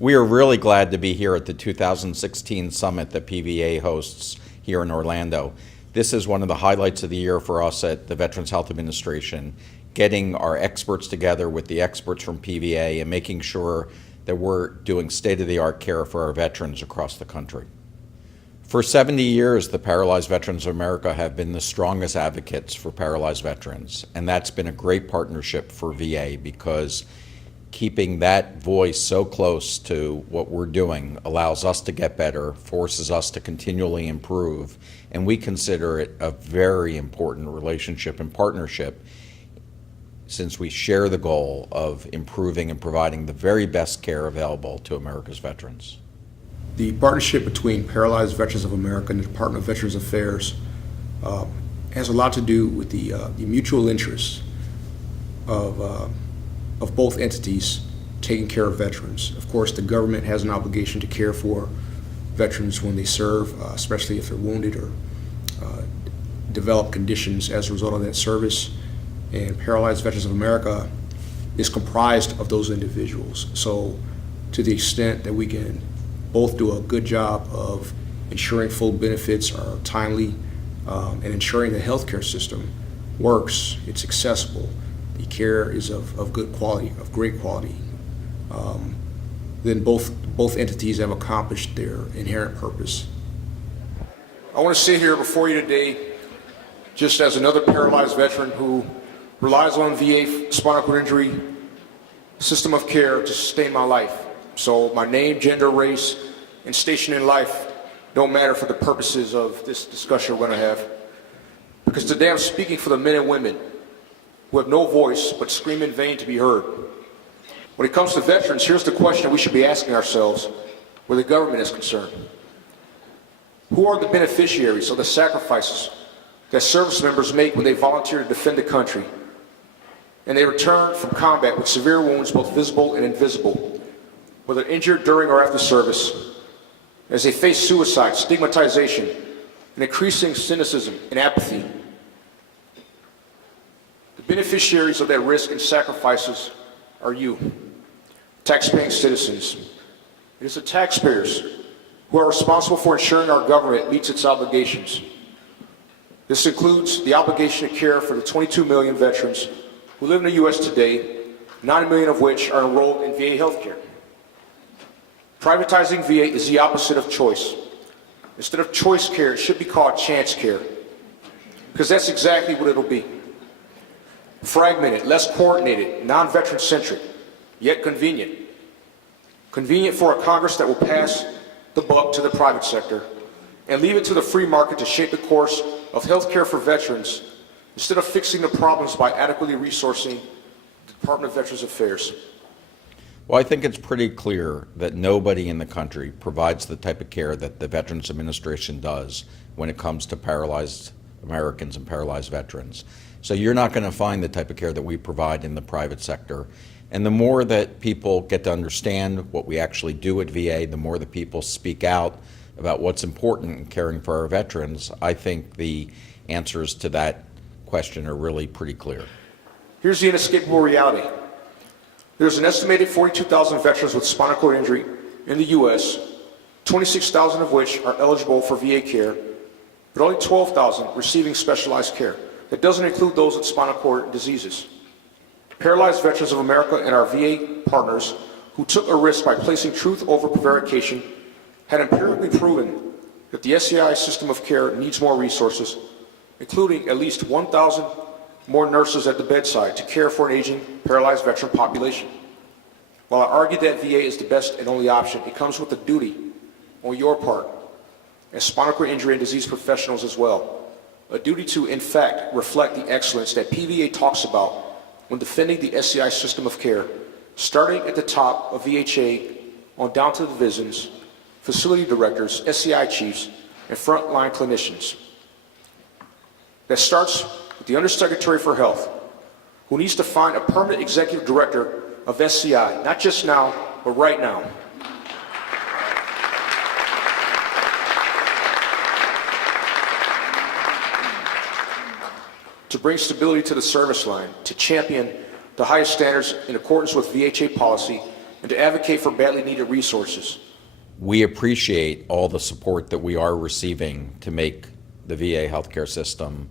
We are really glad to be here at the 2016 summit that PVA hosts here in Orlando. This is one of the highlights of the year for us at the Veterans Health Administration, getting our experts together with the experts from PVA and making sure that we're doing state-of-the-art care for our veterans across the country. For 70 years, the Paralyzed Veterans of America have been the strongest advocates for paralyzed veterans, and that's been a great partnership for VA because keeping that voice so close to what we're doing allows us to get better, forces us to continually improve, and we consider it a very important relationship and partnership since we share the goal of improving and providing the very best care available to America's veterans. The partnership between Paralyzed Veterans of America and the Department of Veterans Affairs has a lot to do with the mutual interests of both entities taking care of veterans. Of course, the government has an obligation to care for veterans when they serve, especially if they're wounded or develop conditions as a result of that service. And Paralyzed Veterans of America is comprised of those individuals. So to the extent that we can both do a good job of ensuring full benefits are timely and ensuring the healthcare system works, it's accessible, the care is of good quality, of great quality, then both entities have accomplished their inherent purpose. I want to sit here before you today just as another paralyzed veteran who relies on VA spinal cord injury system of care to sustain my life. So my name, gender, race, and station in life don't matter for the purposes of this discussion we're going to have. Because today I'm speaking for the men and women who have no voice but scream in vain to be heard. When it comes to veterans, here's the question we should be asking ourselves where the government is concerned. Who are the beneficiaries of the sacrifices that service members make when they volunteer to defend the country and they return from combat with severe wounds, both visible and invisible, whether injured during or after service, as they face suicide, stigmatization, and increasing cynicism and apathy? The beneficiaries of that risk and sacrifices are you, taxpaying citizens. It is the taxpayers who are responsible for ensuring our government meets its obligations. This includes the obligation to care for the 22 million veterans who live in the U.S. today, 9 million of which are enrolled in VA healthcare. Privatizing VA is the opposite of choice. Instead of choice care, it should be called chance care, because that's exactly what it'll be. Fragmented, less coordinated, non-veteran centric, yet convenient. Convenient for a Congress that will pass the buck to the private sector and leave it to the free market to shape the course of health care for veterans instead of fixing the problems by adequately resourcing the Department of Veterans Affairs. Well, I think it's pretty clear that nobody in the country provides the type of care that the Veterans Administration does when it comes to paralyzed Americans and paralyzed veterans. So you're not going to find the type of care that we provide in the private sector. And the more that people get to understand what we actually do at VA, the more that people speak out about what's important in caring for our veterans, I think the answers to that question are really pretty clear. Here's the inescapable reality. There's an estimated 42,000 veterans with spinal cord injury in the U.S., 26,000 of which are eligible for VA care, but only 12,000 receiving specialized care. That doesn't include those with spinal cord diseases. Paralyzed Veterans of America and our VA partners who took a risk by placing truth over prevarication had empirically proven that the SCI system of care needs more resources, including at least 1,000 more nurses at the bedside to care for an aging paralyzed veteran population. While I argue that VA is the best and only option, it comes with a duty on your part as spinal cord injury and disease professionals as well. A duty to, in fact, reflect the excellence that PVA talks about when defending the SCI system of care, starting at the top of VHA on down to the divisions, facility directors, SCI chiefs, and frontline clinicians. That starts with the Undersecretary for Health, who needs to find a permanent executive director of SCI, not just now, but right now. To bring stability to the service line, to champion the highest standards in accordance with VHA policy, and to advocate for badly needed resources. We appreciate all the support that we are receiving to make the VA healthcare system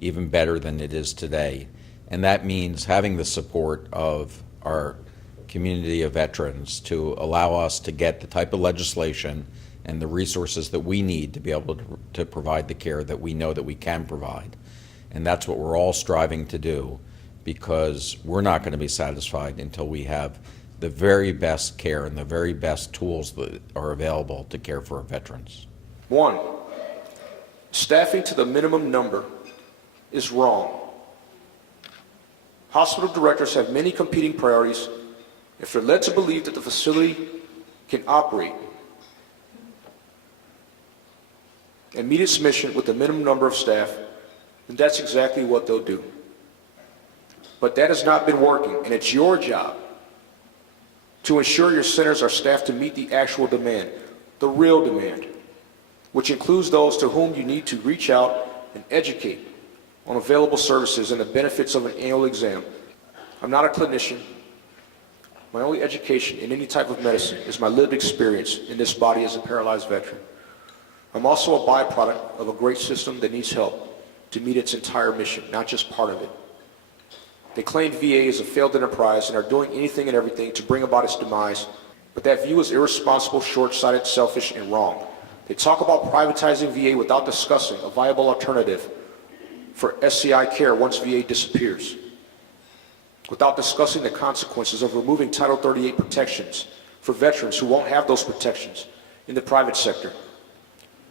even better than it is today. And that means having the support of our community of veterans to allow us to get the type of legislation and the resources that we need to be able to provide the care that we know that we can provide. And that's what we're all striving to do, because we're not going to be satisfied until we have the very best care and the very best tools that are available to care for our veterans. 1, staffing to the minimum number is wrong. Hospital directors have many competing priorities. If they're led to believe that the facility can operate and meet its mission with the minimum number of staff, then that's exactly what they'll do. But that has not been working, and it's your job to ensure your centers are staffed to meet the actual demand, the real demand, which includes those to whom you need to reach out and educate on available services and the benefits of an annual exam. I'm not a clinician. My only education in any type of medicine is my lived experience in this body as a paralyzed veteran. I'm also a byproduct of a great system that needs help to meet its entire mission, not just part of it. They claim VA is a failed enterprise and are doing anything and everything to bring about its demise, but that view is irresponsible, short-sighted, selfish, and wrong. They talk about privatizing VA without discussing a viable alternative for SCI care once VA disappears, without discussing the consequences of removing Title 38 protections for veterans who won't have those protections in the private sector.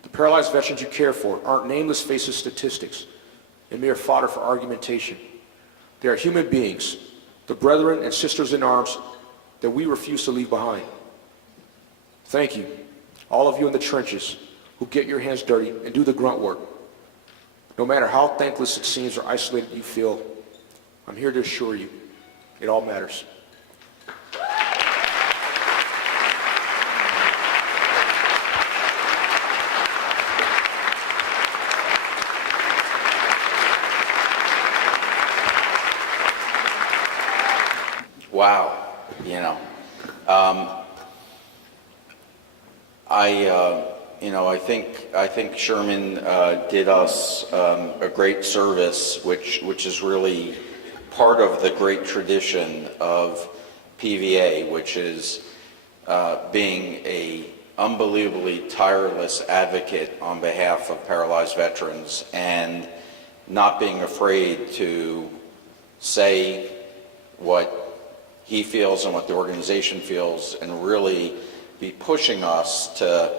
The paralyzed veterans you care for aren't nameless faceless statistics and mere fodder for argumentation. They are human beings, the brethren and sisters in arms that we refuse to leave behind. Thank you, all of you in the trenches who get your hands dirty and do the grunt work. No matter how thankless it seems or isolated you feel, I'm here to assure you, it all matters. Wow, I think Sherman did us a great service, which is really part of the great tradition of PVA, which is being a unbelievably tireless advocate on behalf of paralyzed veterans and not being afraid to say what he feels and what the organization feels, and really be pushing us to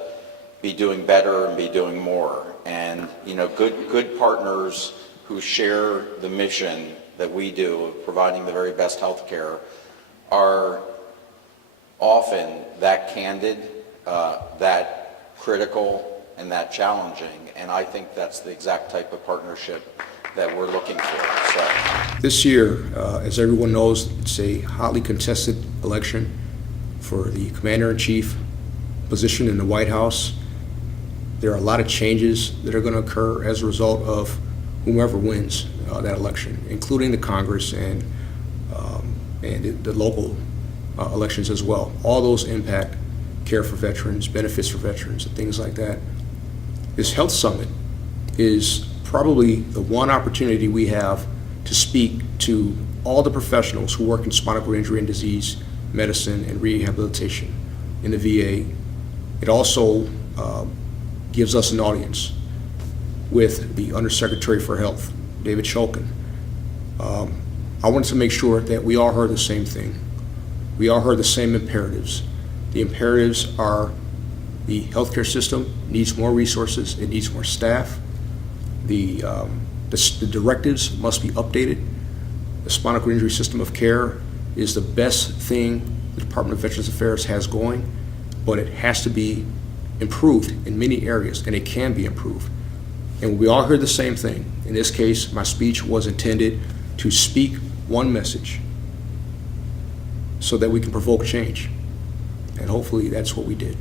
be doing better and be doing more. And good partners who share the mission that we do of providing the very best health care are often that candid, that critical, and that challenging. And I think that's the exact type of partnership that we're looking for. So This year, as everyone knows, it's a hotly contested election for the Commander-in-Chief position in the White House. There are a lot of changes that are going to occur as a result of whomever wins that election, including the Congress and the local elections as well. All those impact care for veterans, benefits for veterans, and things like that. This Health Summit is probably the one opportunity we have to speak to all the professionals who work in spinal cord injury and disease medicine and rehabilitation in the VA. It also gives us an audience with the Undersecretary for Health, David Shulkin. I wanted to make sure that we all heard the same thing. We all heard the same imperatives. The imperatives are the healthcare system needs more resources, it needs more staff. The directives must be updated. The spinal cord injury system of care is the best thing the Department of Veterans Affairs has going, but it has to be improved in many areas, and it can be improved. And we all heard the same thing. In this case, my speech was intended to speak one message so that we can provoke change. And hopefully that's what we did.